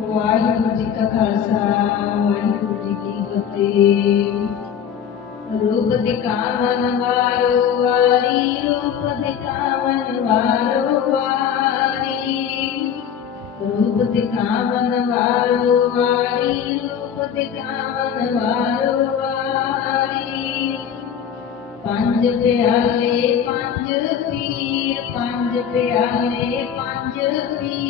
ਵਾਹਿਗੁਰੂ ਜੀ ਕਾ ਖਾਲਸਾ, ਵਾਹਿਗੁਰੂ ਜੀ ਕੀ ਫਤਿਹ। ਰੂਪ ਦਿਖਾਵਨ ਵਾਰੋ ਵਾਰੀ, ਰੂਪ ਦਿਖਾਵਨ ਵਾਰੋ ਵਾਰੀ। ਰੂਪ ਦਿਖਾਵਨ ਵਾਰੋ ਵਾਰੀ, ਰੂਪ ਦਿਖਾਵਨ ਵਾਰੋ ਵਾਰੀ। ਪੰਜ ਪਿਆਲੇ, ਪੰਜ ਪੀਰ, ਪੰਜ ਪਿਆਲੇ, ਪੰਜ ਪੀਰ।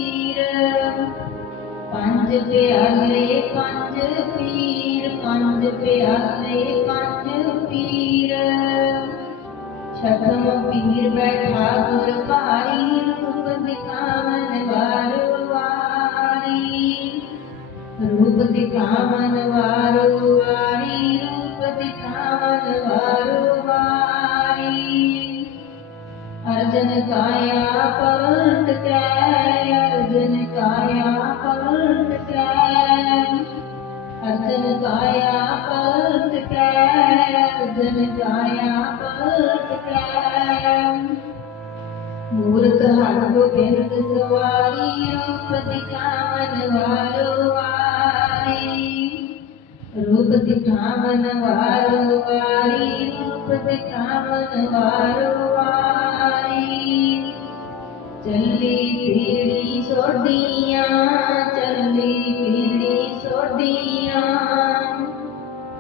ਪੰਜ ਪਿਆਲੇ, ਪੰਜ ਪੀਰ, ਪੰਜ ਪਿਆਲੇ, ਪੰਜ ਪੀਰ। ਛਠਮ ਪੀਰ ਬੈਠਾ ਗੁਰ ਭਾਰੀ, ਰੂਪ ਦਿਖਾਵਨ ਵਾਰੋ ਵਾਰੀ। ਰੂਪ ਦਿਖਾਵਨ ਵਾਰੋ ਵਾਰੀ, ਰੂਪ ਦਿਖਾਵਨ ਵਾਰੋ ਵਾਰੀ। ਅਰਜਨ ਕਾਇਆ ਅਰਜਨ ਕਾਇਆ ਪਲਟ ਕੈ ਅਰਜਨ ਕਾਇਆ ਪਲਟ ਕੈ। ਮੂਰਤ ਹਰ ਗੋਬਿੰਦ ਸਵਾਰੀ, ਰੂਪ ਦਿਖਾਵਨ ਵਾਰੋ ਵਾਰੀ। ਰੂਪ ਦਿਖਾਵਨ ਵਾਰੋ ਵਾਰੀ, ਰੂਪ ਦਿਖਾਵਨ ਵਾਰੋ ਵਾਰੀ।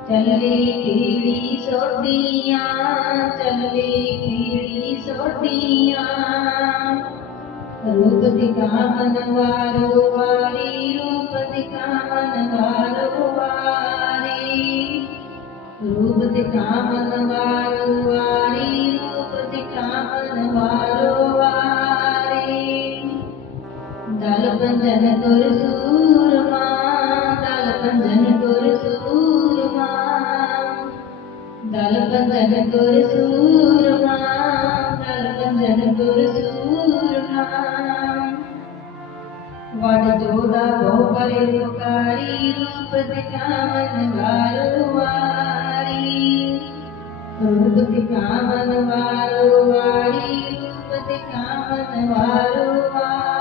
ਚੱਲੀ ਪੀੜੀ ਸੋਡੀਆਂ ਚੱਲੀ ਪੀੜੀ ਸੋਡੀਆਂ ਰੂਪ ਦਿਖਾਵਨ ਵਾਰੋ ਵਾਰੀ, ਰੂਪ ਦਿਖਾਵਨ ਵਾਰੋ ਵਾਰੀ। ਰੂਪ ਦਿਖਾਵਨ ਵਾਰੋ ਵਾਰੀ। ഭഗവനക്കൊരു സൂരുമാം ഭഗവനക്കൊരു സൂരുമാം വടജോദാ ഭോപരയോകാരി രൂപതി കാമന വാരുവാരി രൂപതി കാമന വാരുവാരി രൂപതി കാമന വാരുവാരി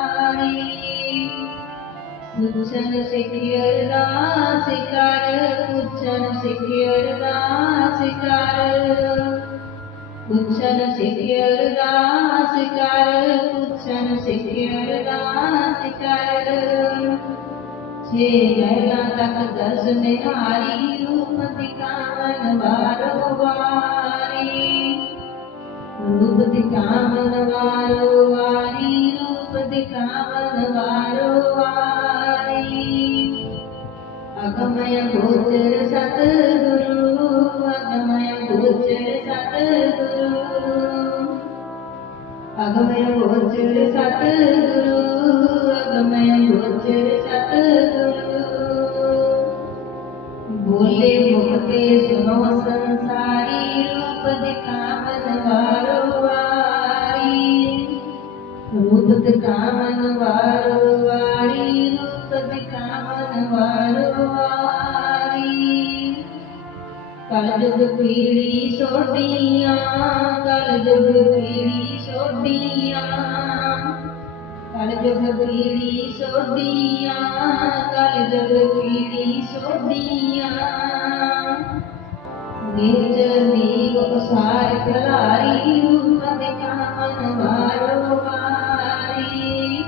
ਪੁੱਛਨ ਸਿਖਿਅਰ ਦਾਸ ਕਰ ਪੁੱਛਨ ਸਿਖਿਅਰ ਦਾਸ ਕਰ ਪੁੱਛਨ ਸਿਖਿਅਰ ਦਾਸ ਕਰ ਪੁੱਛਨ ਸਿਖਿਅਰ ਦਾਸ ਕਰ ਛੇ ਮਹਿਲਾ ਤੱਕ ਦਸ ਨਿਹਾਰੀ ਰੂਪ ਦਿਖਾਵਨ ਵਾਰੋ ਵਾਰੀ ਰੂਪ ਦਿਖਾਵਨ ਵਾਰੋ ਵਾਰੀ ਰੂਪ ਦਿਖਾਵਨ ਅਗਮਯ ਗੋਚਰ ਸਤਿਗੁਰੂ ਅਗਮਯ ਗੋਚਰ ਸਤਿਗੁਰੂ। ਬੋਲੇ ਮੁਖਤੇ ਸੁਨੋ ਸੰਸਾਰੀ, ਰੂਪ ਦਿਖਾਵਨ ਵਾਰੋ ਵਾਰੀ ਰੂਪ ਦਿਖਾਵਨ ਵਾਰੋ ਵਾਰੀ ਰੂਪ ਦਿਖਾਵਨ ਵਾਰੋ ਵਾਰੀ ਕਲ ਪੀੜੀ ਸੋਡੀਆਂ ਜੁਗ ਪੀੜੀ ਸੋਡੀਆਂ ਕਲ ਜੁਗ ਪੀੜੀ ਸੋਡੀਆਂ ਨਿਜ ਨੀਵ ਉਸਾਰ ਕਲਾਰੀ ਰੂਪ ਕਾਮਨ ਵਾਰੋ ਵਾਰੀ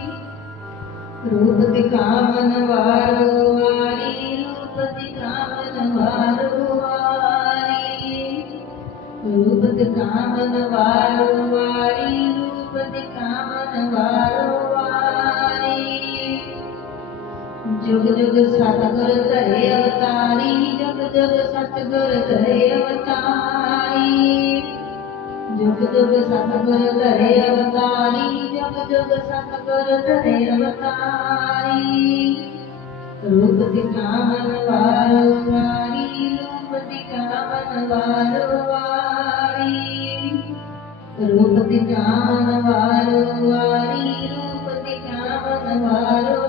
ਰੂਪ ਦਿਖਾਵਨ ਵਾਰੋ ਵਾਰੀ ਰੂਪ ਦਿਖਾਵਨ ਵਾਰੋ ਵਾਰੀ ਰੂਪ ਦਿਖਾਵਨ ਵਾਰੋ ਵਾਰੀ ਰੂਪ ਦਿਖਾਵਨ ਵਾਰੋ ਜੁਗ ਜੁਗ ਸਤਿਗੁਰ ਧਰੇ ਅਵਤਾਰੀ, ਜੁਗ ਜੁਗ ਸਤਿਗੁਰ ਧਰੇ ਅਵਤਾਰੀ। ਜੁਗ ਜੁਗ ਸਤਿਗੁਰ ਧਰੇ ਅਵਤਾਰੀ, ਜੁਗ ਜੁਗ ਸਤਿਗੁਰ ਧਰੇ ਅਵਤਾਰੀ। ਰੂਪ ਦਿਖਾਵਨ ਵਾਰੋ ਵਾਰੀ, ਰੂਪ ਦਿਖਾਵਨ ਵਾਰੋ ਵਾਰੀ। ਰੂਪ ਦਿਖਾਵਨ ਵਾਰੋ ਵਾਰੀ, ਰੂਪ ਦਿਖਾਵਨ ਵਾਰੋ